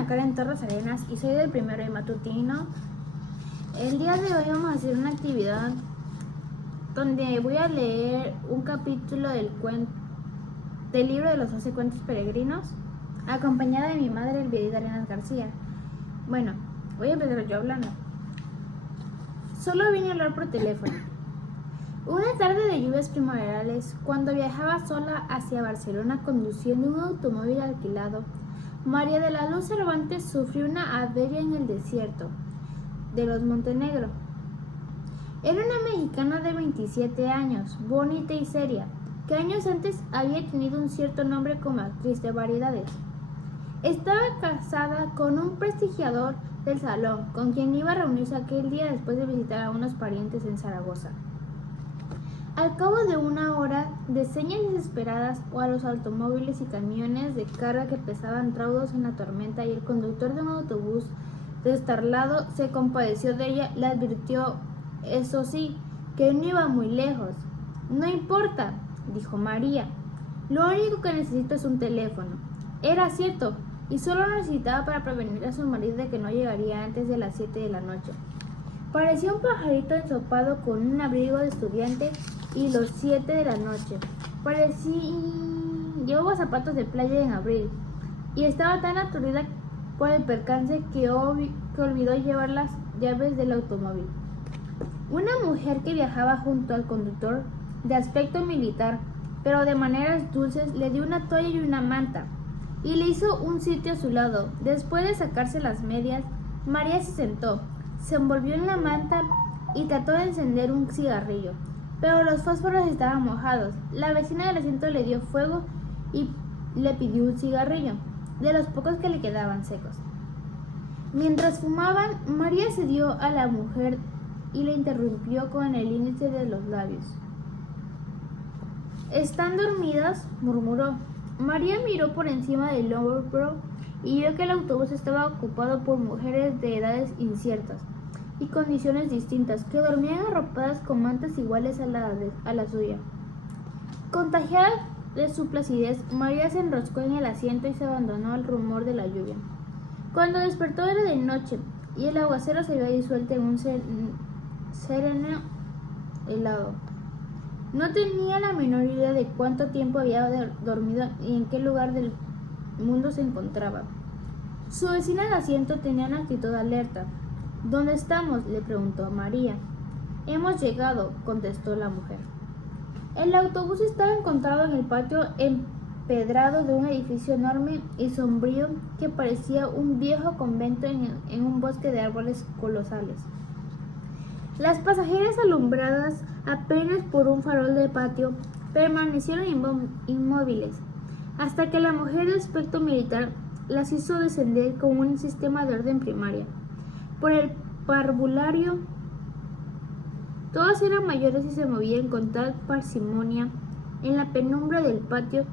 Ana Karen Torres Arenas y soy del primero de matutino. El día de hoy vamos a hacer una actividad donde voy a leer un capítulo del libro de los 12 cuentos peregrinos, acompañada de mi madre Elvira Arenas García. Bueno, voy a empezar yo hablando. Solo vine a hablar por teléfono. Una tarde de lluvias primaverales, cuando viajaba sola hacia Barcelona conduciendo un automóvil alquilado, María de la Luz Cervantes sufrió una avería en el desierto de los Montenegro. Era una mexicana de 27 años, bonita y seria, que años antes había tenido un cierto nombre como actriz de variedades. Estaba casada con un prestigiador del salón, con quien iba a reunirse aquel día después de visitar a unos parientes en Zaragoza. Al cabo de una hora, de señas desesperadas a los automóviles y camiones de carga que pesaban raudos en la tormenta, y el conductor de un autobús destartalado se compadeció de ella, le advirtió, eso sí, que no iba muy lejos. No importa, dijo María, lo único que necesito es un teléfono. Era cierto, y solo lo necesitaba para prevenir a su marido de que no llegaría antes de las 7 de la noche. Parecía un pajarito ensopado con un abrigo de estudiante y los 7 de la noche. Llevaba zapatos de playa en abril y estaba tan aturdida por el percance que olvidó llevar las llaves del automóvil. Una mujer que viajaba junto al conductor, de aspecto militar, pero de maneras dulces, le dio una toalla y una manta y le hizo un sitio a su lado. Después de sacarse las medias, María se sentó, se envolvió en la manta y trató de encender un cigarrillo, pero los fósforos estaban mojados. La vecina del asiento le dio fuego y le pidió un cigarrillo, de los pocos que le quedaban secos. Mientras fumaban, María se dio a la mujer y le interrumpió con el índice de los labios. «¿Están dormidas?», murmuró. María miró por encima del hombro y vio que el autobús estaba ocupado por mujeres de edades inciertas y condiciones distintas, que dormían arropadas con mantas iguales a la suya. Contagiada de su placidez, María se enroscó en el asiento y se abandonó al rumor de la lluvia. Cuando despertó era de noche y el aguacero se había disuelto en un sereno helado. No tenía la menor idea de cuánto tiempo había dormido y en qué lugar del mundo se encontraba. Su vecina de asiento tenía una actitud alerta. «¿Dónde estamos?», le preguntó a María. «Hemos llegado», contestó la mujer. El autobús estaba encontrado en el patio empedrado de un edificio enorme y sombrío que parecía un viejo convento en un bosque de árboles colosales. Las pasajeras, alumbradas apenas por un farol de patio, permanecieron inmóviles hasta que la mujer de aspecto militar las hizo descender con un sistema de orden primaria por el parvulario. Todas eran mayores y se movían con tal parsimonia en la penumbra del patio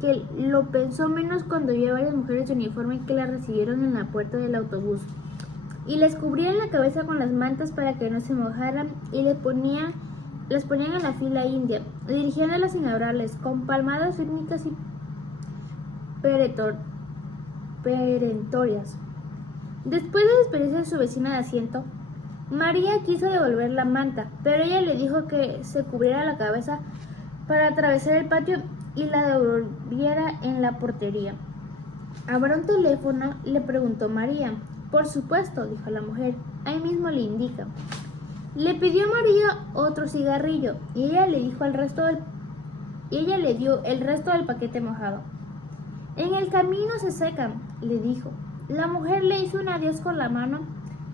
que lo pensó menos cuando vio a varias mujeres de uniforme que la recibieron en la puerta del autobús y les cubrían la cabeza con las mantas para que no se mojaran y las ponían en la fila india, dirigiéndolas sin hablarles, con palmadas rítmicas y perentorias. Después de despedirse de su vecina de asiento, María quiso devolver la manta, pero ella le dijo que se cubriera la cabeza para atravesar el patio y la devolviera en la portería. «¿Habrá un teléfono?», le preguntó María. «Por supuesto», dijo la mujer, «ahí mismo le indica». Le pidió a María otro cigarrillo y ella le dio el resto del paquete mojado. «En el camino se secan», le dijo. La mujer le hizo un adiós con la mano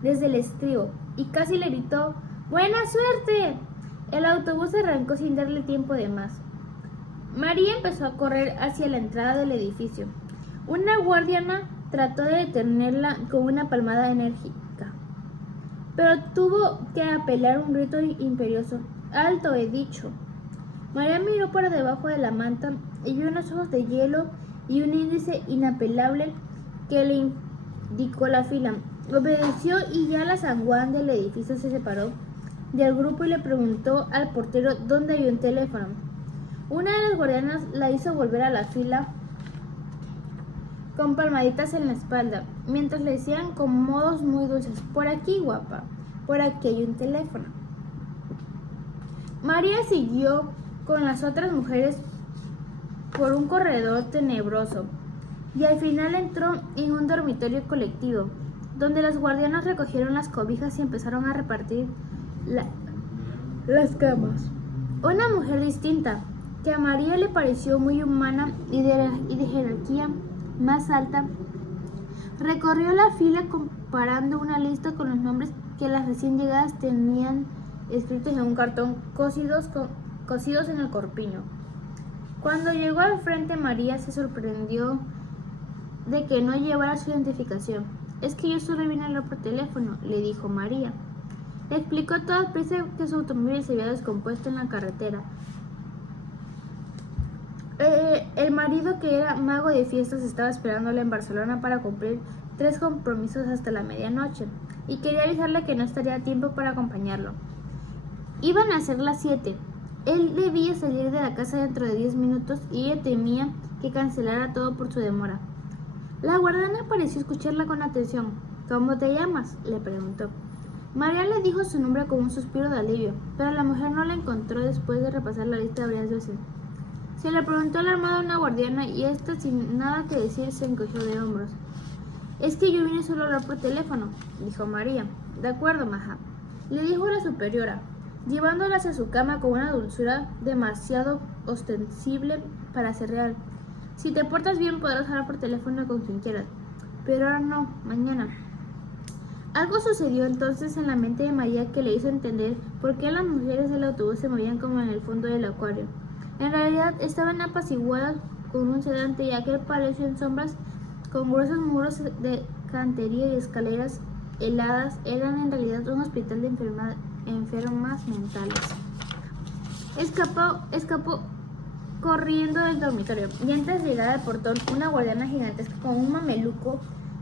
desde el estribo y casi le gritó: «¡Buena suerte!». El autobús arrancó sin darle tiempo de más. María empezó a correr hacia la entrada del edificio. Una guardiana trató de detenerla con una palmada enérgica, pero tuvo que apelar un grito imperioso: «¡Alto, he dicho!». María miró por debajo de la manta y vio unos ojos de hielo y un índice inapelable que le indicó la fila. Obedeció y ya la zaguán del edificio se separó del grupo y le preguntó al portero dónde había un teléfono. Una de las guardianas la hizo volver a la fila con palmaditas en la espalda, mientras le decían con modos muy dulces: por aquí, guapa, por aquí hay un teléfono. María siguió con las otras mujeres por un corredor tenebroso y al final entró en un dormitorio colectivo, donde los guardianes recogieron las cobijas y empezaron a repartir las camas. Una mujer distinta, que a María le pareció muy humana y de jerarquía más alta, recorrió la fila comparando una lista con los nombres que las recién llegadas tenían escritos en un cartón cosidos en el corpiño. Cuando llegó al frente, María se sorprendió de que no llevara su identificación. Es que yo solo vine a hablar por teléfono, le dijo María. Le explicó a toda prisa que su automóvil se había descompuesto en la carretera. El marido, que era mago de fiestas, estaba esperándola en Barcelona para cumplir 3 compromisos hasta la medianoche y quería avisarle que no estaría a tiempo para acompañarlo. Iban a ser las 7. Él debía salir de la casa dentro de 10 minutos y ella temía que cancelara todo por su demora. La guardiana pareció escucharla con atención. ¿Cómo te llamas?, le preguntó. María le dijo su nombre con un suspiro de alivio, pero la mujer no la encontró después de repasar la lista varias veces. Se le preguntó la armada de una guardiana y ésta, sin nada que decir, se encogió de hombros. Es que yo vine solo a hablar por teléfono, dijo María. De acuerdo, maja, le dijo la superiora, llevándola hacia su cama con una dulzura demasiado ostensible para ser real. Si te portas bien podrás hablar por teléfono con quien quieras, pero ahora no, mañana. Algo sucedió entonces en la mente de María que le hizo entender por qué las mujeres del autobús se movían como en el fondo del acuario. En realidad estaban apaciguadas con un sedante, y aquel palacio en sombras con gruesos muros de cantería y escaleras heladas eran en realidad un hospital de enfermas mentales. Escapó corriendo del dormitorio y antes de llegar al portón, una guardiana gigantesca con un mameluco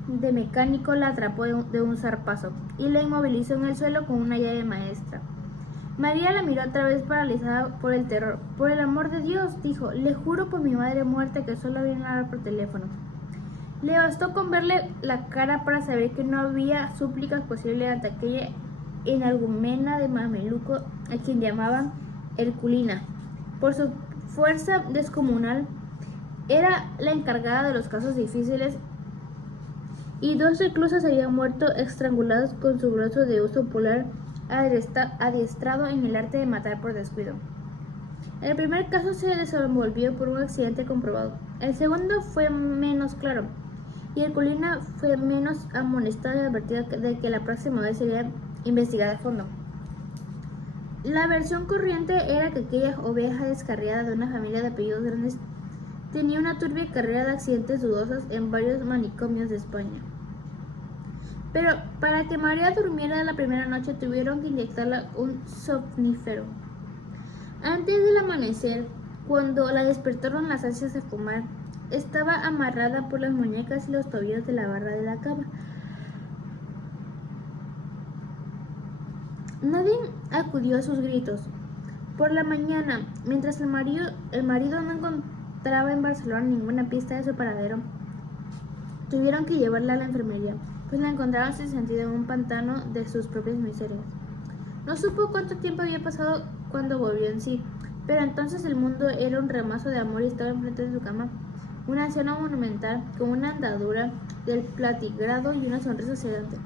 de mecánico la atrapó de un zarpazo y la inmovilizó en el suelo con una llave maestra. María la miró otra vez, paralizada por el terror. Por el amor de Dios, dijo, le juro por mi madre muerta que solo vine a hablar por teléfono. Le bastó con verle la cara para saber que no había súplicas posibles ante aquella energúmena de mameluco a quien llamaban Herculina. Por su fuerza descomunal, era la encargada de los casos difíciles y 2 reclusos habían muerto estrangulados con su brazo de uso polar adiestrado en el arte de matar por descuido. El primer caso se desenvolvió por un accidente comprobado. El segundo fue menos claro, y Herculina fue menos amonestada y advertida de que la próxima vez sería investigada a fondo. La versión corriente era que aquella oveja descarriada de una familia de apellidos grandes tenía una turbia carrera de accidentes dudosos en varios manicomios de España. Pero para que María durmiera la primera noche tuvieron que inyectarla un somnífero. Antes del amanecer, cuando la despertaron las ansias de fumar, estaba amarrada por las muñecas y los tobillos de la barra de la cama. Nadie acudió a sus gritos. Por la mañana, mientras el marido no encontraba en Barcelona ninguna pista de su paradero, tuvieron que llevarla a la enfermería, pues la encontraron sin sentido en un pantano de sus propias miserias. No supo cuánto tiempo había pasado cuando volvió en sí, pero entonces el mundo era un remazo de amor y estaba enfrente de su cama una anciana monumental con una andadura del platigrado y una sonrisa sedante,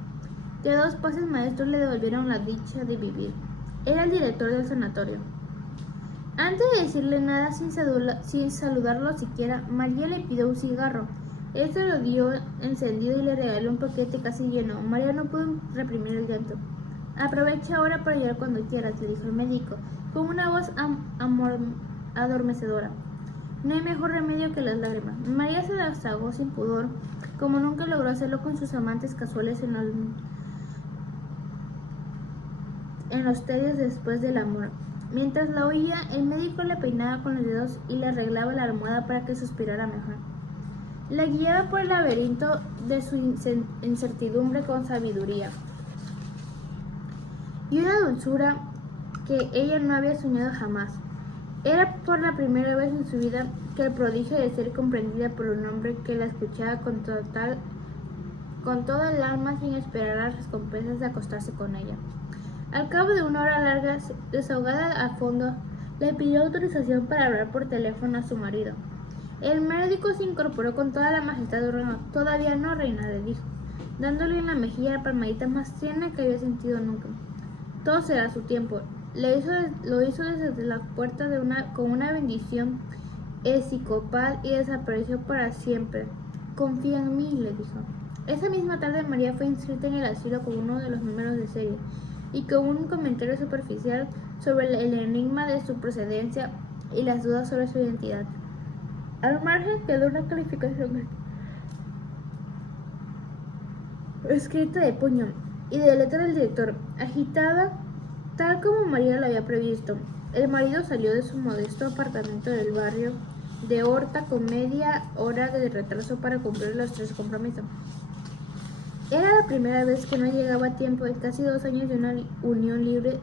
que 2 pases maestros le devolvieron la dicha de vivir. Era el director del sanatorio. Antes de decirle nada, sin saludarlo siquiera, María le pidió un cigarro. Él se lo dio encendido y le regaló un paquete casi lleno. María no pudo reprimir el llanto. Aprovecha ahora para llorar cuando quieras, le dijo el médico, con una voz adormecedora. No hay mejor remedio que las lágrimas. María se desahogó sin pudor, como nunca logró hacerlo con sus amantes casuales en los tedios después del amor. Mientras la oía, el médico le peinaba con los dedos y le arreglaba la almohada para que suspirara mejor. La guiaba por el laberinto de su incertidumbre con sabiduría y una dulzura que ella no había soñado jamás. Era por la primera vez en su vida que el prodigio de ser comprendida por un hombre que la escuchaba con toda el alma sin esperar las recompensas de acostarse con ella. Al cabo de una hora larga, desahogada a fondo, le pidió autorización para hablar por teléfono a su marido. El médico se incorporó con toda la majestad de reino. Todavía no, reina, le dijo, dándole en la mejilla la palmadita más tierna que había sentido nunca. Todo será a su tiempo. Lo hizo desde la puerta con una bendición episcopal y desapareció para siempre. Confía en mí, le dijo. Esa misma tarde María fue inscrita en el asilo con uno de los números de serie y con un comentario superficial sobre el enigma de su procedencia y las dudas sobre su identidad. Al margen quedó una calificación escrita de puño y de letra del director, agitada tal como María lo había previsto. El marido salió de su modesto apartamento del barrio de Horta con media hora de retraso para cumplir los 3 compromisos. Era la primera vez que no llegaba a tiempo de casi 2 años de una unión libre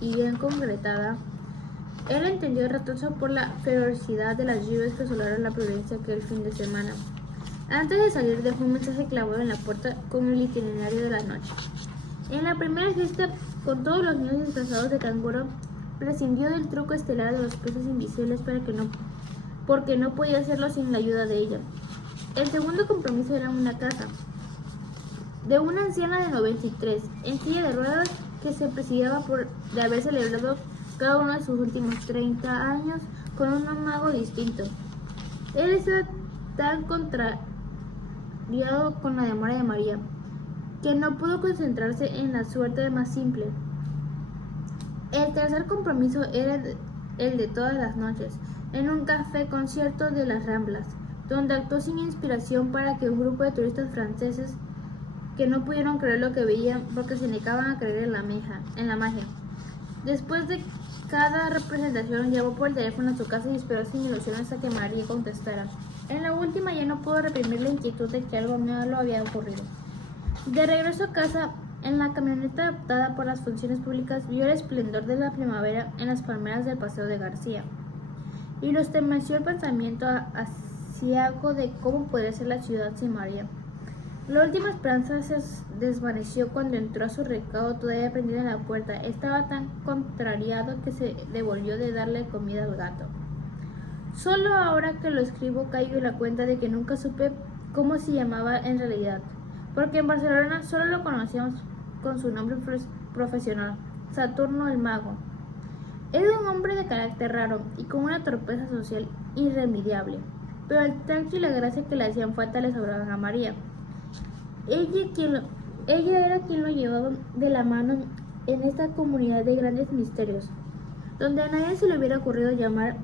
y bien concretada. Él entendió el retraso por la ferocidad de las lluvias que asolaron la provincia aquel fin de semana. Antes de salir dejó un mensaje clavado en la puerta con el itinerario de la noche. En la primera fiesta, con todos los niños disfrazados de canguro, prescindió del truco estelar de los peces invisibles porque no podía hacerlo sin la ayuda de ella. El segundo compromiso era una casa de una anciana de 93, en silla de ruedas, que se preciaba de haber celebrado cada uno de sus últimos 30 años con un mago distinto. Él estaba tan contrariado con la demora de María, que no pudo concentrarse en la suerte más simple. El tercer compromiso era el de todas las noches, en un café concierto de las Ramblas, donde actuó sin inspiración para que un grupo de turistas franceses que no pudieron creer lo que veían porque se negaban a creer en la magia. Después de cada representación, llamó por el teléfono a su casa y esperó sin ilusiones a que María contestara. En la última ya no pudo reprimir la inquietud de que algo malo había ocurrido. De regreso a casa, en la camioneta adaptada por las funciones públicas, vio el esplendor de la primavera en las palmeras del Paseo de García y lo estremeció el pensamiento aciago de cómo podría ser la ciudad sin María. La última esperanza se desvaneció cuando entró a su recado todavía prendida en la puerta. Estaba tan contrariado que se devolvió de darle comida al gato. Solo ahora que lo escribo caigo en la cuenta de que nunca supe cómo se llamaba en realidad, porque en Barcelona solo lo conocíamos con su nombre profesional, Saturno el Mago. Era un hombre de carácter raro y con una torpeza social irremediable, pero el tacto y la gracia que le hacían falta le sobraban a María. Ella era quien lo llevaba de la mano en esta comunidad de grandes misterios, donde a nadie se le hubiera ocurrido llamar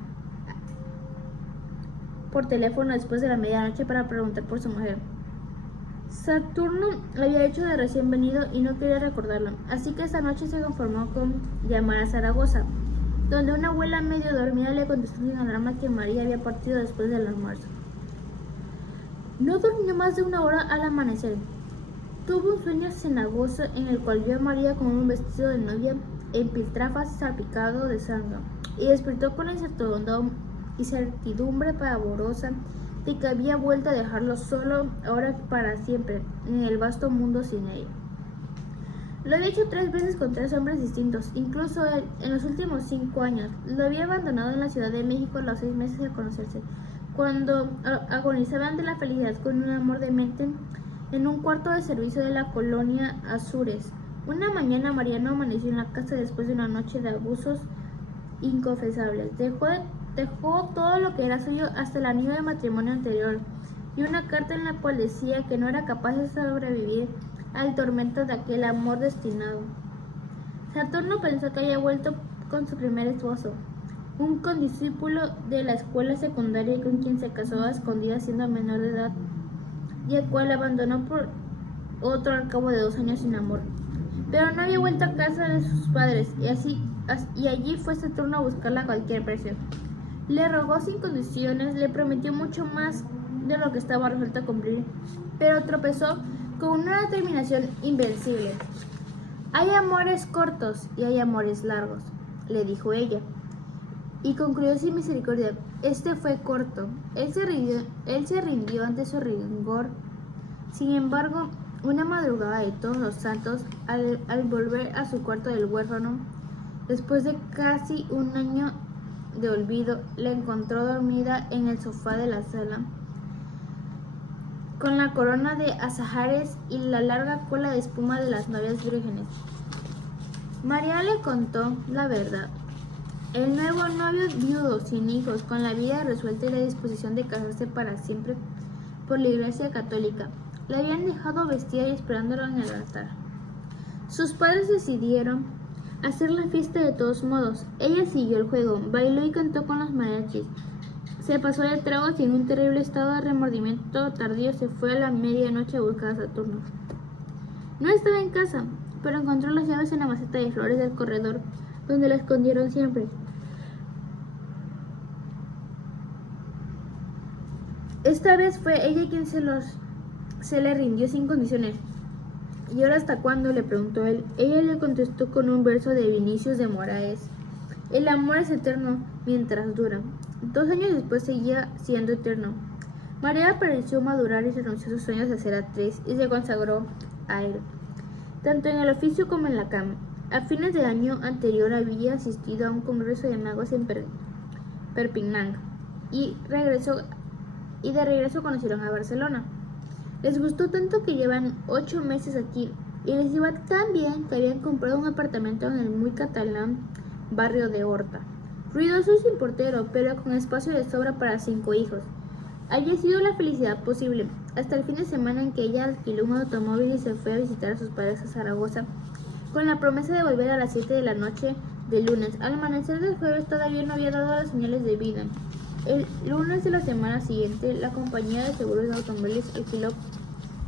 por teléfono después de la medianoche para preguntar por su mujer. Saturno había hecho de recién venido y no quería recordarlo, así que esa noche se conformó con llamar a Zaragoza, donde una abuela medio dormida le contestó sin alarma que María había partido después del almuerzo. No durmió más de 1 hora al amanecer. Tuvo un sueño cenagoso en el cual vio a María con un vestido de novia en piltrafas salpicado de sangre, y despertó con la incertidumbre pavorosa de que había vuelto a dejarlo solo, ahora para siempre, en el vasto mundo sin ella. Lo había hecho 3 veces con 3 hombres distintos, incluso él, en los últimos 5 años. Lo había abandonado en la Ciudad de México a los 6 meses de conocerse, cuando agonizaban de la felicidad con un amor demente en un cuarto de servicio de la colonia Azures. Una mañana Mariano amaneció en la casa después de una noche de abusos inconfesables. Dejó todo lo que era suyo, hasta el anillo de matrimonio anterior y una carta en la cual decía que no era capaz de sobrevivir al tormento de aquel amor destinado. Saturno pensó que había vuelto con su primer esposo, un condiscípulo de la escuela secundaria con quien se casó a escondidas siendo menor de edad, y el cual abandonó por otro al cabo de 2 años sin amor. Pero no había vuelto a casa de sus padres, y allí fue Saturno a buscarla a cualquier precio. Le rogó sin condiciones, le prometió mucho más de lo que estaba resuelto a cumplir, pero tropezó con una determinación invencible. Hay amores cortos y hay amores largos, le dijo ella, y concluyó sin misericordia. Este fue corto. Él se rindió ante su rigor. Sin embargo, una madrugada de Todos los Santos, al volver a su cuarto del huérfano, después de casi un año de olvido, la encontró dormida en el sofá de la sala, con la corona de azahares y la larga cola de espuma de las novias vírgenes. María le contó la verdad. El nuevo novio, viudo, sin hijos, con la vida resuelta y la disposición de casarse para siempre por la Iglesia Católica, la habían dejado vestida y esperándola en el altar. Sus padres decidieron hacer la fiesta de todos modos. Ella siguió el juego, bailó y cantó con los mariachis. Se pasó de tragos y en un terrible estado de remordimiento tardío se fue a la medianoche a buscar a Saturno. No estaba en casa, pero encontró las llaves en la maceta de flores del corredor, donde la escondieron siempre. Esta vez fue ella quien se le rindió sin condiciones. ¿Y ahora hasta cuándo?, le preguntó él. Ella le contestó con un verso de Vinicius de Moraes. El amor es eterno mientras dura. 2 años después seguía siendo eterno. María pareció madurar y renunció a sus sueños de ser actriz y se consagró a él, tanto en el oficio como en la cama. A fines del año anterior había asistido a un congreso de magos en Perpignan y de regreso conocieron a Barcelona. Les gustó tanto que llevan 8 meses aquí y les iba tan bien que habían comprado un apartamento en el muy catalán barrio de Horta. Ruidoso y sin portero, pero con espacio de sobra para 5 hijos. Había sido la felicidad posible, hasta el fin de semana en que ella alquiló un automóvil y se fue a visitar a sus padres a Zaragoza, con la promesa de volver a las 7 de la noche del lunes. Al amanecer del jueves todavía no había dado las señales de vida. El lunes de la semana siguiente, la compañía de seguros de automóviles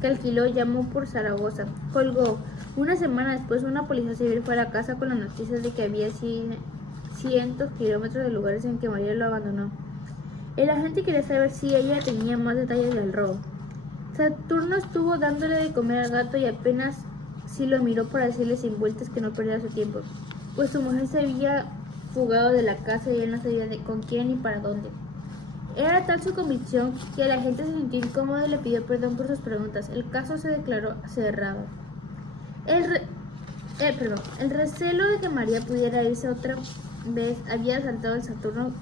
que alquiló llamó por Zaragoza. Colgó. Una semana después, una policía civil fue a la casa con las noticias de que había cientos kilómetros de lugares en que María lo abandonó. El agente quería saber si ella tenía más detalles del robo. Saturno estuvo dándole de comer al gato y apenas si lo miró para decirle sin vueltas que no perdiera su tiempo, pues su mujer se había fugado de la casa y él no sabía con quién ni para dónde. Era tal su convicción que la gente se sintió incómoda y le pidió perdón por sus preguntas. El caso se declaró cerrado. El recelo de que María pudiera irse otra vez había asaltado el Saturno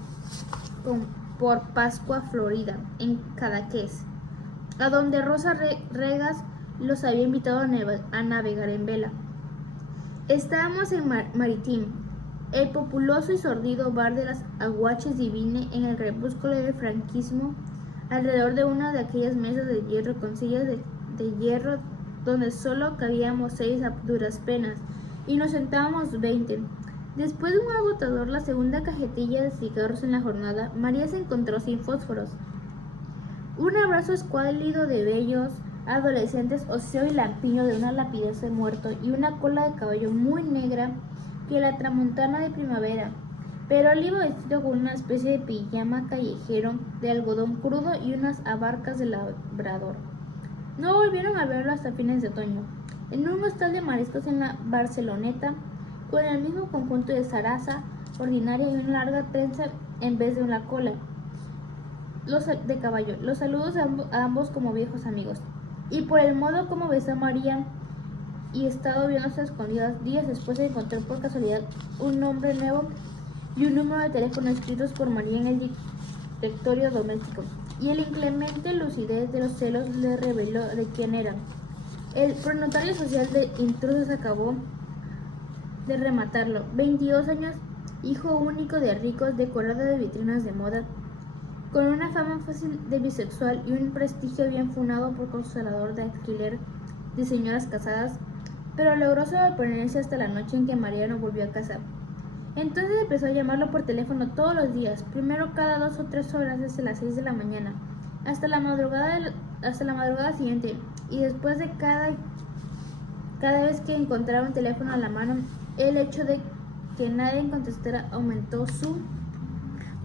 por Pascua, Florida, en Cadaqués, a donde Rosa Regas los había invitado a navegar en vela. Estábamos en Maritim, el populoso y sordido bar de las Aguaches Divine, en el crepúsculo del franquismo, alrededor de una de aquellas mesas de hierro con sillas de hierro donde solo cabíamos 6 a duras penas, y nos sentábamos 20. Después de un agotador la segunda cajetilla de cigarros en la jornada, María se encontró sin fósforos. Un abrazo escuálido de bellos adolescentes, oseo y lampiño de una lapidez de muerto y una cola de caballo muy negra que la tramontana de primavera, pero él iba vestido con una especie de pijama callejero de algodón crudo y unas abarcas de labrador. No volvieron a verlo hasta fines de otoño, en un hostal de mariscos en la Barceloneta, con el mismo conjunto de zaraza ordinaria y una larga trenza en vez de una cola de caballo. Los saludos a ambos como viejos amigos, y por el modo como besó a María y estado viéndose a escondidas. Días después se encontró por casualidad un nombre nuevo y un número de teléfono escritos por María en el directorio doméstico, y el inclemente lucidez de los celos le reveló de quién era. El pronotario social de intrusos acabó de rematarlo. 22 años, hijo único de ricos, decorado de vitrinas de moda, con una fama fácil de bisexual y un prestigio bien fundado por consolador de alquiler de señoras casadas, pero logró sobreponerse hasta la noche en que María no volvió a casa. Entonces empezó a llamarlo por teléfono todos los días, primero cada 2 o 3 horas desde las 6 de la mañana hasta la madrugada siguiente, y después de cada vez que encontraba un teléfono a la mano, el hecho de que nadie contestara aumentó su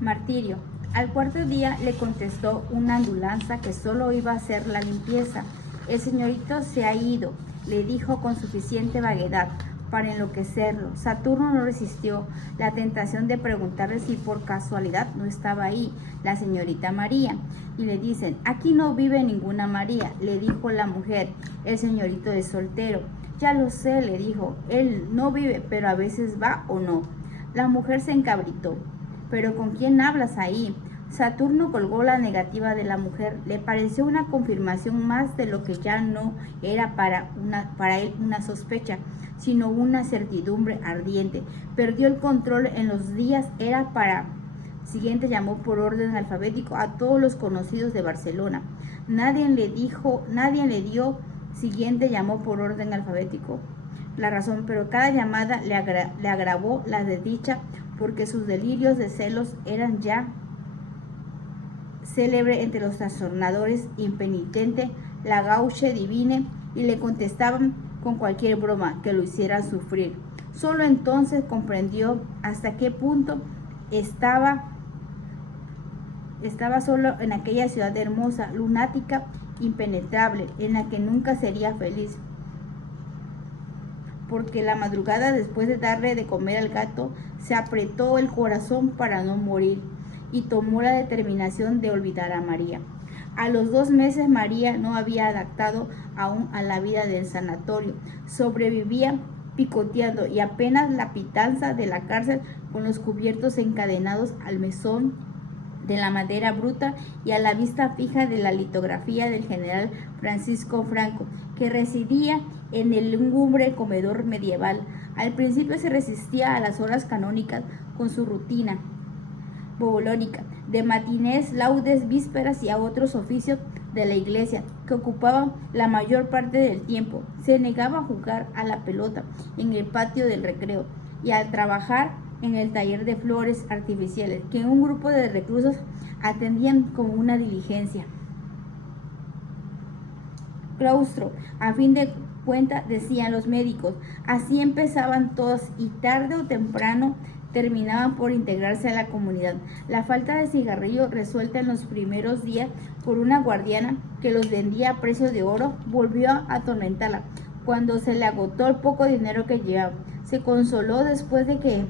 martirio. Al 4.º día le contestó una ambulanza que solo iba a hacer la limpieza. El señorito se ha ido, le dijo con suficiente vaguedad para enloquecerlo. Saturno no resistió la tentación de preguntarle si por casualidad no estaba ahí la señorita María. Y le dicen, aquí no vive ninguna María, le dijo la mujer, el señorito es soltero. Ya lo sé, le dijo, él no vive, pero a veces va o no. La mujer se encabritó. ¿Pero con quién hablas ahí? Saturno colgó la negativa de la mujer. Le pareció una confirmación más de lo que ya no era para él una sospecha, sino una certidumbre ardiente. Perdió el control en los días. Era para siguiente llamó por orden alfabético a todos los conocidos de Barcelona. Nadie le dio siguiente llamó por orden alfabético la razón, pero cada llamada le agravó la desdicha, porque sus delirios de celos eran ya célebre entre los trastornadores, impenitente, la gauche divine, y le contestaban con cualquier broma que lo hiciera sufrir. Solo entonces comprendió hasta qué punto estaba solo en aquella ciudad hermosa, lunática, impenetrable, en la que nunca sería feliz. Porque la madrugada, después de darle de comer al gato, se apretó el corazón para no morir y tomó la determinación de olvidar a María. A los 2 meses María no había adaptado aún a la vida del sanatorio. Sobrevivía picoteando y apenas la pitanza de la cárcel, con los cubiertos encadenados al mesón de la madera bruta y a la vista fija de la litografía del general Francisco Franco, que residía en el lúgubre comedor medieval. Al principio se resistía a las horas canónicas con su rutina bobolónica de matinés, laudes, vísperas y a otros oficios de la iglesia que ocupaban la mayor parte del tiempo. Se negaba a jugar a la pelota en el patio del recreo y a trabajar en el taller de flores artificiales que un grupo de reclusos atendían como una diligencia. Claustro, a fin de cuentas, decían los médicos, así empezaban todos y tarde o temprano terminaban por integrarse a la comunidad. La falta de cigarrillo, resuelta en los primeros días por una guardiana que los vendía a precio de oro, volvió a atormentarla cuando se le agotó el poco dinero que llevaba. Se consoló después de que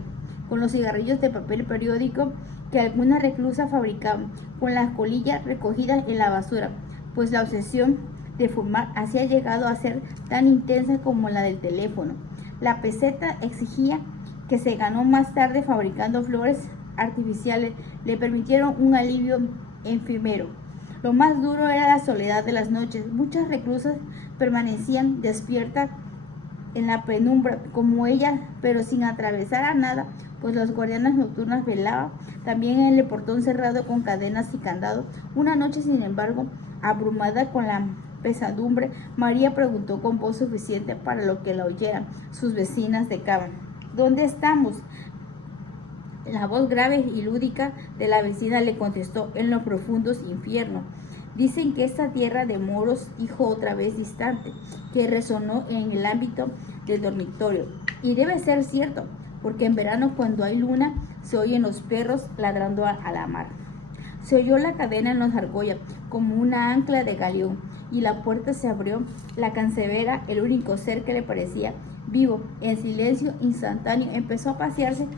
con los cigarrillos de papel periódico que algunas reclusas fabricaban, con las colillas recogidas en la basura, pues la obsesión de fumar había llegado a ser tan intensa como la del teléfono. La peseta exigía que se ganó más tarde fabricando flores artificiales le permitieron un alivio efímero. Lo más duro era la soledad de las noches. Muchas reclusas permanecían despiertas en la penumbra como ella, pero sin atravesar a nada, pues los guardianes nocturnos velaban también en el portón cerrado con cadenas y candados. Una noche, sin embargo, abrumada con la pesadumbre, María preguntó con voz suficiente para lo que la oyeran sus vecinas de cama: ¿dónde estamos? La voz grave y lúdica de la vecina le contestó: en los profundos infiernos. Dicen que esta tierra de moros, dijo otra vez distante, que resonó en el ámbito del dormitorio. Y debe ser cierto, porque en verano, cuando hay luna, se oyen los perros ladrando a la mar. Se oyó la cadena en los argollas, como una ancla de galeón, y la puerta se abrió. La cancebera, el único ser que le parecía vivo, en silencio instantáneo, empezó a pasearse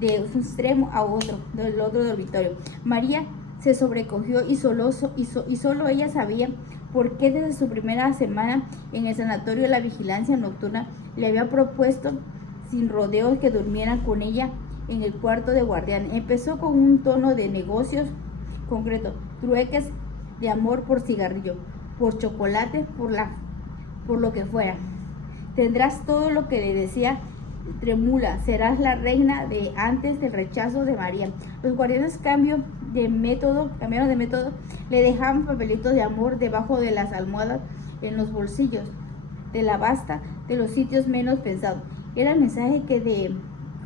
de un extremo a otro del otro dormitorio. María se sobrecogió y solo ella sabía por qué desde su primera semana en el sanatorio la vigilancia nocturna le había propuesto sin rodeos que durmiera con ella en el cuarto de guardián. Empezó con un tono de negocios concreto: trueques de amor por cigarrillo, por chocolate, por lo que fuera. Tendrás todo lo que le decía Tremula, serás la reina de antes del rechazo de María. Los guardianes cambiaron de método, le dejaban papelitos de amor debajo de las almohadas, en los bolsillos de la basta, de los sitios menos pensados. Era el mensaje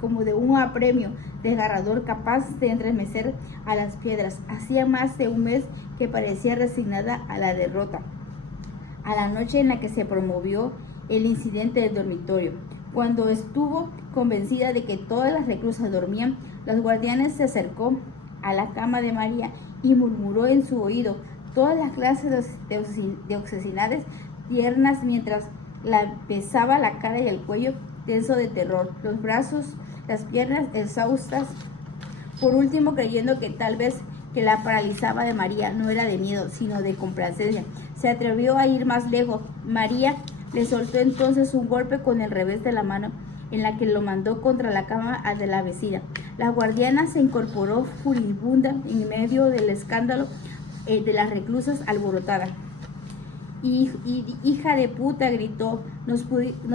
como de un apremio desgarrador capaz de entremecer a las piedras. Hacía más de un mes que parecía resignada a la derrota. A la noche en la que se promovió el incidente del dormitorio, cuando estuvo convencida de que todas las reclusas dormían, los guardianes se acercó a la cama de María y murmuró en su oído todas las clases de obscenidades tiernas mientras la besaba la cara y el cuello, tenso de terror, los brazos, las piernas exhaustas. Por último, creyendo que tal vez que la paralizaba de María no era de miedo, sino de complacencia, se atrevió a ir más lejos. María le soltó entonces un golpe con el revés de la mano, en la que lo mandó contra la cama de la vecina. La guardiana se incorporó furibunda en medio del escándalo de las reclusas alborotadas. Hija de puta, gritó, nos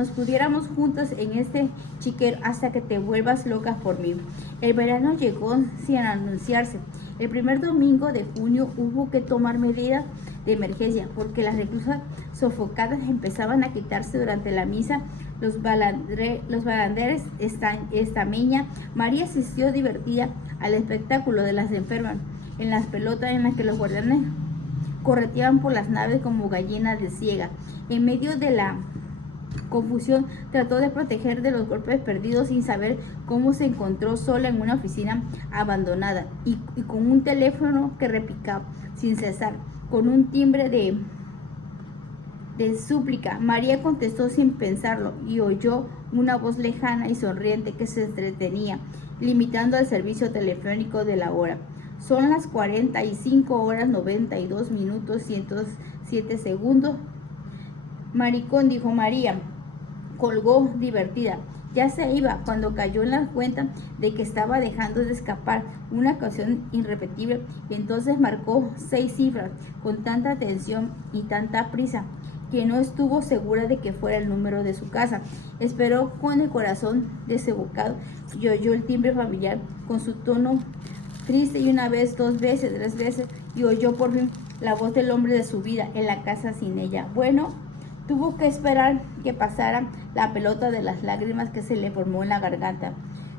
pudiéramos juntas en este chiquero hasta que te vuelvas loca por mí. El verano llegó sin anunciarse. El primer domingo de junio hubo que tomar medidas de emergencia porque las reclusas sofocadas empezaban a quitarse durante la misa los balanderes estameña. María asistió divertida al espectáculo de las enfermas en las pelotas en las que los guardianes correteaban por las naves como gallinas de ciega. En medio de la confusión trató de proteger de los golpes perdidos sin saber cómo se encontró sola en una oficina abandonada y con un teléfono que repicaba sin cesar, con un timbre de súplica. María contestó sin pensarlo y oyó una voz lejana y sonriente que se entretenía, limitando el servicio telefónico de la hora. Son las 45 horas 92 minutos 107 segundos. Maricón, dijo María. Colgó divertida. Ya se iba cuando cayó en la cuenta de que estaba dejando de escapar una ocasión irrepetible. Entonces marcó 6 cifras con tanta atención y tanta prisa que no estuvo segura de que fuera el número de su casa. Esperó con el corazón desbocado y oyó el timbre familiar con su tono triste, y una vez, 2 veces, 3 veces, y oyó por fin la voz del hombre de su vida en la casa sin ella. Bueno, tuvo que esperar que pasara la pelota de las lágrimas que se le formó en la garganta.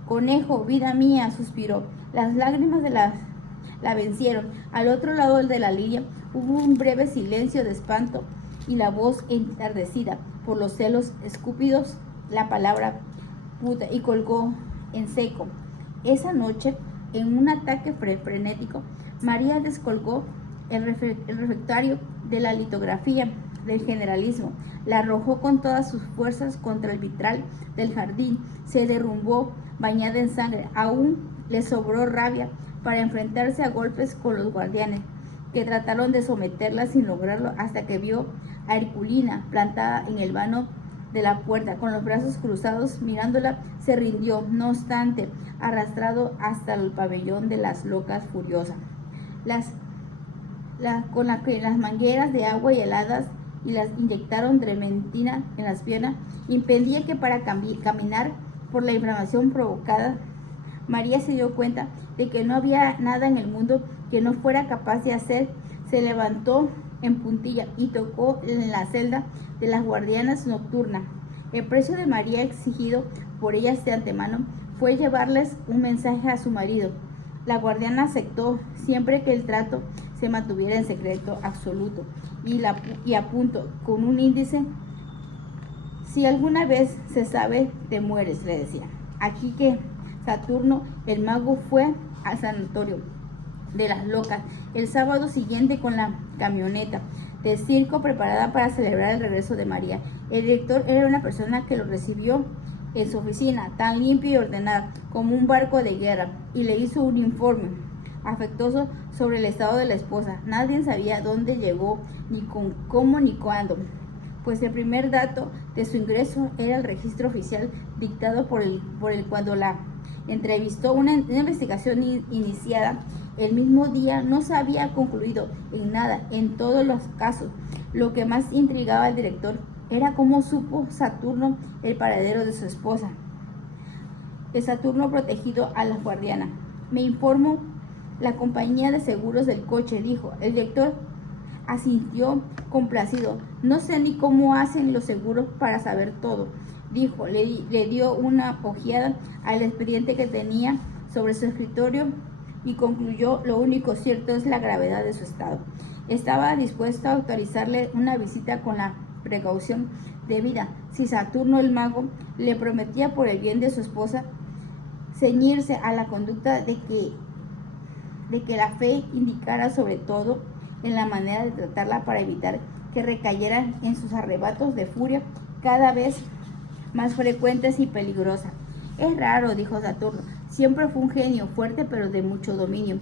Conejo, vida mía, suspiró. Las lágrimas la vencieron. Al otro lado de la línea hubo un breve silencio de espanto y la voz entardecida por los celos escúpidos, la palabra puta, y colgó en seco. Esa noche, en un ataque frenético, María descolgó el refectario de la litografía del generalismo, la arrojó con todas sus fuerzas contra el vitral del jardín, se derrumbó bañada en sangre. Aún le sobró rabia para enfrentarse a golpes con los guardianes, que trataron de someterla sin lograrlo, hasta que vio a Herculina plantada en el vano de la puerta, con los brazos cruzados, mirándola. Se rindió, no obstante, arrastrado hasta el pabellón de las locas furiosas, con las mangueras de agua y heladas, y las inyectaron trementina en las piernas, impedía que para caminar por la inflamación provocada. María se dio cuenta de que no había nada en el mundo que no fuera capaz de hacer. Se levantó en puntilla y tocó en la celda de las guardianas nocturnas. El precio de María, exigido por ellas de antemano, fue llevarles un mensaje a su marido. La guardiana aceptó, siempre que el trato se mantuviera en secreto absoluto, y apuntó con un índice: si alguna vez se sabe, te mueres, le decía. Aquí que Saturno, el mago, fue al sanatorio de las locas el sábado siguiente con la camioneta de circo preparada para celebrar el regreso de María. El director era una persona que lo recibió en su oficina, tan limpio y ordenada como un barco de guerra, y le hizo un informe afectuoso sobre el estado de la esposa. Nadie sabía dónde llegó, ni con cómo ni cuándo, pues el primer dato de su ingreso era el registro oficial dictado por él cuando la entrevistó. Una investigación iniciada el mismo día no se había concluido en nada en todos los casos. Lo que más intrigaba al director era cómo supo Saturno el paradero de su esposa. El Saturno protegido a la guardiana. Me informó la compañía de seguros del coche, dijo. El director asintió complacido. No sé ni cómo hacen los seguros para saber todo, dijo. Le dio una ojeada al expediente que tenía sobre su escritorio y concluyó: lo único cierto es la gravedad de su estado. Estaba dispuesto a autorizarle una visita con la precaución debida si Saturno el mago le prometía, por el bien de su esposa, ceñirse a la conducta de que la fe indicara, sobre todo en la manera de tratarla, para evitar que recayera en sus arrebatos de furia cada vez más frecuentes y peligrosas. Es raro, dijo Saturno. Siempre fue un genio, fuerte pero de mucho dominio.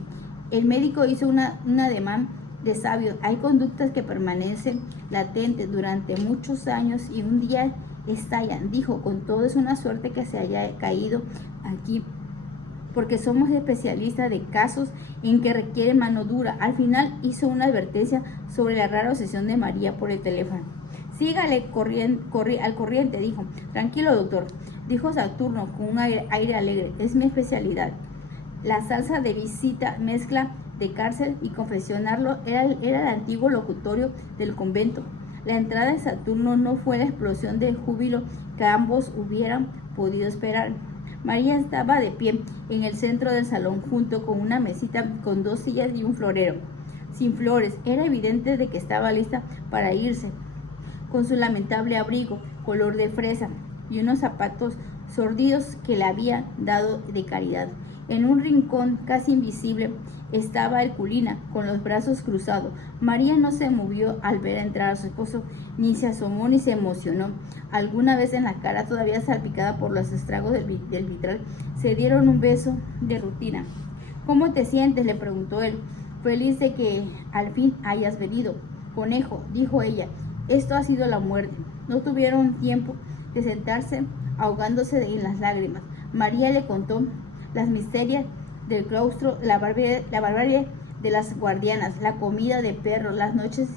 El médico hizo un ademán de sabio. Hay conductas que permanecen latentes durante muchos años y un día estallan. Dijo, con todo es una suerte que se haya caído aquí, porque somos especialistas de casos en que requiere mano dura. Al final hizo una advertencia sobre la rara obsesión de María por el teléfono. Sígale al corriente, dijo. Tranquilo, doctor, dijo Saturno con un aire alegre. Es mi especialidad. La salsa de visita, mezcla de cárcel y confesionarlo, era el antiguo locutorio del convento. La entrada de Saturno no fue la explosión de júbilo que ambos hubieran podido esperar. María estaba de pie en el centro del salón junto con una mesita con 2 sillas y un florero. Sin flores, era evidente de que estaba lista para irse, con su lamentable abrigo color de fresa y unos zapatos sordidos que le había dado de caridad. En un rincón casi invisible estaba Herculina con los brazos cruzados. María no se movió al ver entrar a su esposo, ni se asomó ni se emocionó. Alguna vez en la cara todavía salpicada por los estragos del vitral, se dieron un beso de rutina. ¿Cómo te sientes?, le preguntó él. Feliz de que al fin hayas venido. Conejo, dijo ella, esto ha sido la muerte. No tuvieron tiempo de sentarse, ahogándose en las lágrimas. María le contó las miserias del claustro, la barbarie de las guardianas, la comida de perro, las noches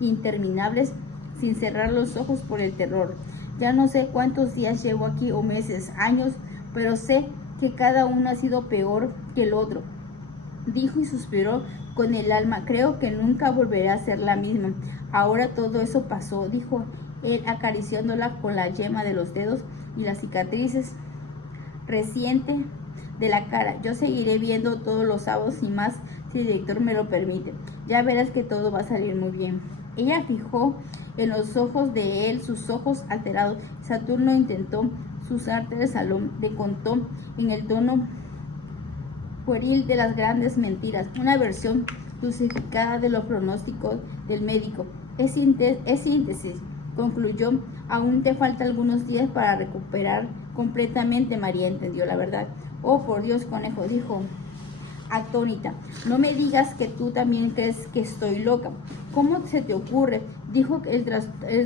interminables sin cerrar los ojos por el terror. Ya no sé cuántos días llevo aquí, o meses, años, pero sé que cada uno ha sido peor que el otro, dijo y suspiró con el alma. Creo que nunca volveré a ser la misma. Ahora todo eso pasó, dijo él, acariciándola con la yema de los dedos y las cicatrices recientes de la cara. Yo seguiré viendo todos los sábados y más si el director me lo permite. Ya verás que todo va a salir muy bien. Ella fijó en los ojos de él sus ojos alterados. Saturno intentó usarte del salón, le contó en el tono pueril de las grandes mentiras, una versión dulcificada de los pronósticos del médico. Es síntesis, concluyó. Aún te falta algunos días para recuperar completamente. María entendió la verdad. Oh, por Dios, conejo, dijo atónita. No me digas que tú también crees que estoy loca. ¿Cómo se te ocurre?, dijo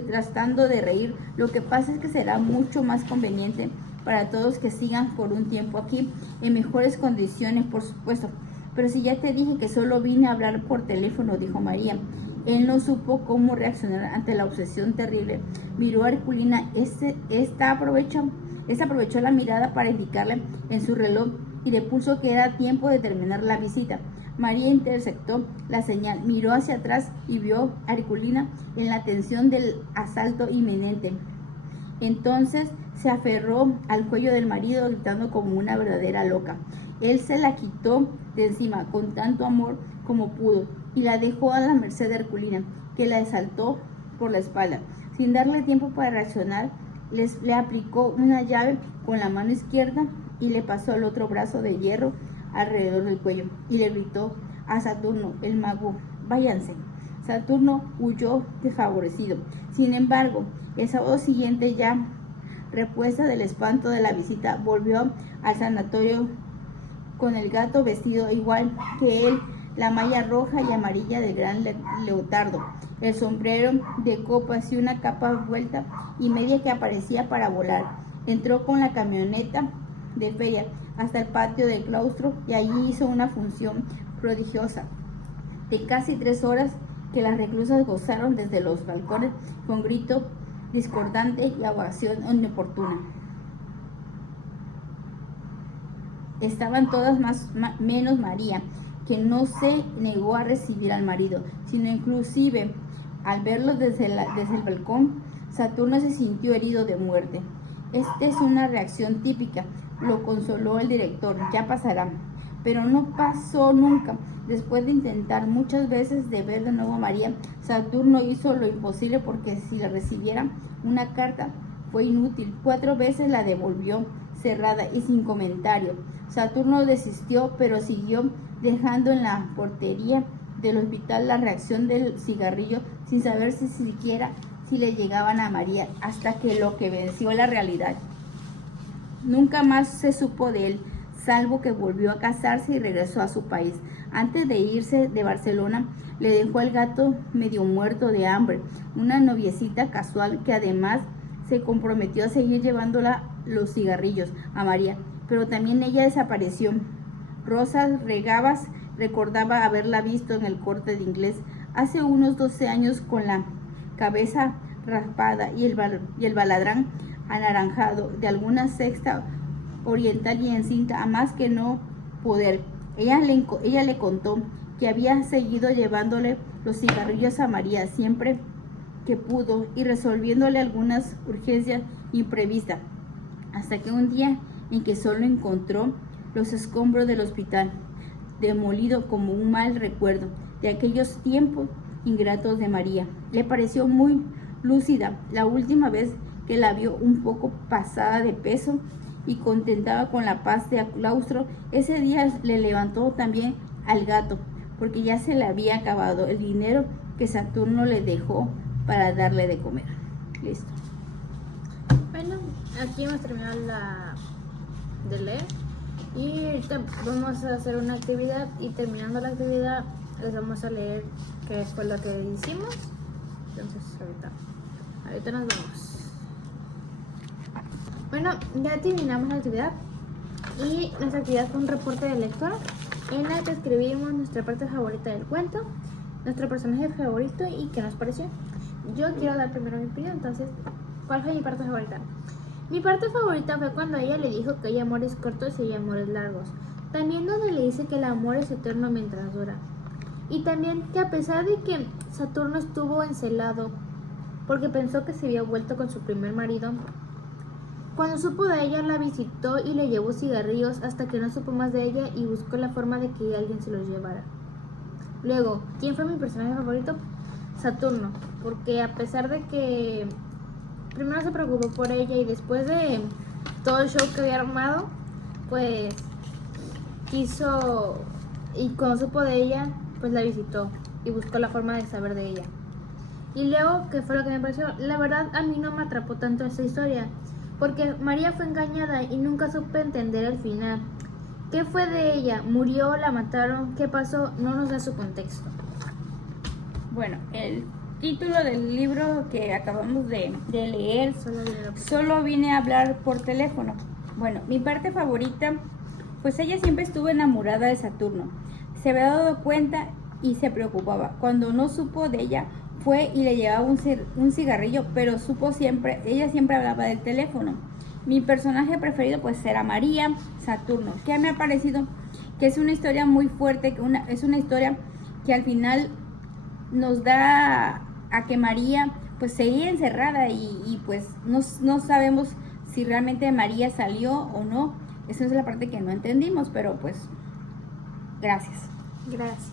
tratando de reír. Lo que pasa es que será mucho más conveniente para todos que sigan por un tiempo aquí, en mejores condiciones, por supuesto. Pero si ya te dije que solo vine a hablar por teléfono, dijo María. Él no supo cómo reaccionar ante la obsesión terrible. Miró a Herculina. Esta aprovechó la mirada para indicarle en su reloj y le puso que era tiempo de terminar la visita. María interceptó la señal, miró hacia atrás y vio a Herculina en la tensión del asalto inminente. Entonces se aferró al cuello del marido gritando como una verdadera loca. Él se la quitó de encima con tanto amor como pudo y la dejó a la merced de Herculina, que la asaltó por la espalda. Sin darle tiempo para reaccionar, le aplicó una llave con la mano izquierda y le pasó el otro brazo de hierro alrededor del cuello y le gritó a Saturno, el mago, váyanse. Saturno huyó desfavorecido. Sin embargo, el sábado siguiente, ya repuesta del espanto de la visita, volvió al sanatorio con el gato vestido igual que él, la malla roja y amarilla del gran leotardo, el sombrero de copas y una capa vuelta y media que aparecía para volar. Entró con la camioneta de feria hasta el patio del claustro y allí hizo una función prodigiosa de casi 3 horas que las reclusas gozaron desde los balcones con grito discordante y ovación inoportuna. Estaban todas menos María, que no se negó a recibir al marido, sino inclusive al verlo desde el balcón. Saturno se sintió herido de muerte. Esta es una reacción típica, lo consoló el director, ya pasará. Pero no pasó nunca. Después de intentar muchas veces de ver de nuevo a María, Saturno hizo lo imposible porque si le recibiera una carta fue inútil. 4 veces la devolvió cerrada y sin comentario. Saturno desistió, pero siguió dejando en la portería del hospital la reacción del cigarrillo sin saber si siquiera si le llegaban a María, hasta que lo que venció la realidad. Nunca más se supo de él, salvo que volvió a casarse y regresó a su país. Antes de irse de Barcelona, le dejó al gato medio muerto de hambre, una noviecita casual que además se comprometió a seguir llevándola los cigarrillos a María, pero también ella desapareció. Rosa Regabas recordaba haberla visto en el Corte de Inglés hace unos 12 años con la cabeza raspada y el baladrán anaranjado de alguna sexta oriental y encinta a más que no poder. Ella le contó que había seguido llevándole los cigarrillos a María siempre que pudo y resolviéndole algunas urgencias imprevistas, hasta que un día en que solo encontró los escombros del hospital, demolido como un mal recuerdo de aquellos tiempos ingratos de María. Le pareció muy lúcida la última vez que la vio, un poco pasada de peso y contentada con la paz de claustro. Ese día le levantó también al gato, porque ya se le había acabado el dinero que Saturno le dejó para darle de comer. Listo. Bueno, aquí hemos terminado de leer y ahorita vamos a hacer una actividad y terminando la actividad les vamos a leer qué fue lo que hicimos. Entonces ahorita nos vemos. Bueno, ya terminamos la actividad y nuestra actividad fue un reporte de lectura en la que escribimos nuestra parte favorita del cuento, nuestro personaje favorito y qué nos pareció. Yo quiero dar primero mi opinión, entonces, ¿cuál fue mi parte favorita? Mi parte favorita fue cuando ella le dijo que hay amores cortos y hay amores largos. También donde le dice que el amor es eterno mientras dura. Y también que a pesar de que Saturno estuvo encelado porque pensó que se había vuelto con su primer marido, cuando supo de ella la visitó y le llevó cigarrillos hasta que no supo más de ella y buscó la forma de que alguien se los llevara. Luego, ¿quién fue mi personaje favorito? Saturno, porque a pesar de que primero se preocupó por ella y después de todo el show que había armado, pues quiso, y cuando supo de ella, pues la visitó y buscó la forma de saber de ella. Y luego, ¿qué fue lo que me pareció? La verdad, a mí no me atrapó tanto esta historia, porque María fue engañada y nunca supe entender el final. ¿Qué fue de ella? ¿Murió? ¿La mataron? ¿Qué pasó? No nos da su contexto. Bueno, el título del libro que acabamos de leer solo vine a hablar por teléfono. Bueno, mi parte favorita, pues ella siempre estuvo enamorada de Saturno. Se había dado cuenta y se preocupaba. Cuando no supo de ella, fue y le llevaba un cigarrillo, pero ella siempre hablaba del teléfono. Mi personaje preferido pues era María Saturno, que me ha parecido que es una historia muy fuerte, es una historia que al final nos da a que María pues seguía encerrada y pues no sabemos si realmente María salió o no. Esa es la parte que no entendimos, pero pues gracias. Gracias.